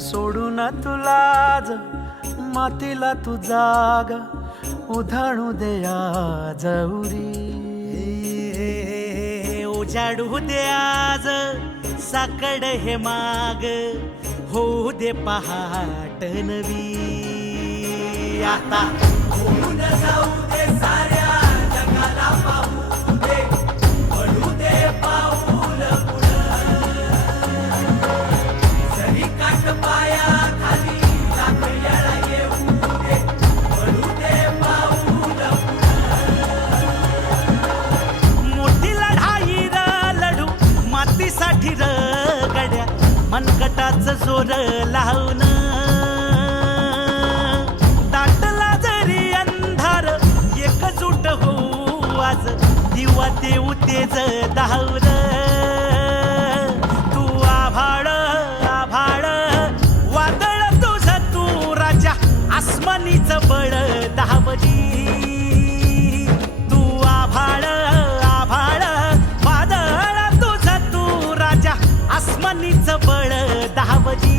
सोडून तुलाज मातीला तू जाग उधाणू दे आज उरी. उजाडू दे आज साकड हे माग होऊ दे पहाट नवी. आता होऊन जाऊ दे साऱ्या जगाला पाहू दे पडू दे पाऊल पुढं. जरी काट पाया खाली लाख येळा येऊ दे पडू दे पाऊल पुढं. मोठी लढाई र लढू मातीसाठी र गड्या मनगटाच जोर लावून. दाटला जरी अंधार एकजूट होऊ आज दिवा देऊ तेज धावर. तू आभाळ आभाळ वादळ तुझ तू राजा आसमानीच बळ धावली. तू आभाळ आभाळ वादळ तुझ तू राजा आसमानीच बळ धावली.